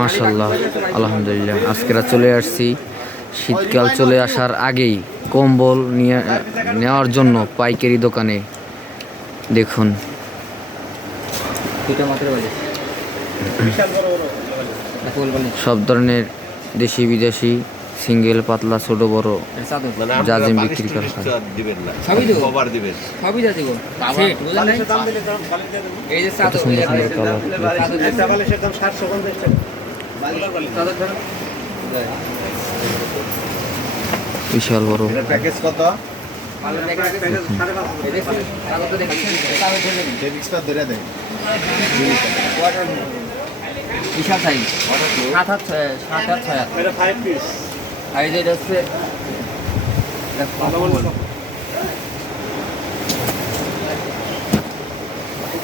মাশাল্লাহ আলহামদুলিল্লাহ। আজকেরা চলে আসছি। শীতকাল চলে আসার আগেই কম্বল নিয়ে নেওয়ার জন্য পাইকারি দোকানে। দেখুন। সব ধরনের দেশি বিদেশি সিঙ্গেল পাতলা ছোট বড় জাজিম বিক্রি করা হয়। 25 টাকা দিবেন। না সবই দেবো। কভার দিবেন সবই যাতে গো সেট বুঝলেন নাই এই যে বিশাল বড়। প্যাকেজ কত? বিশাল সাইজ সাত হাত ছয়- সাত হাত ছয় হাত। ফাইভ পিস আর এটা হচ্ছে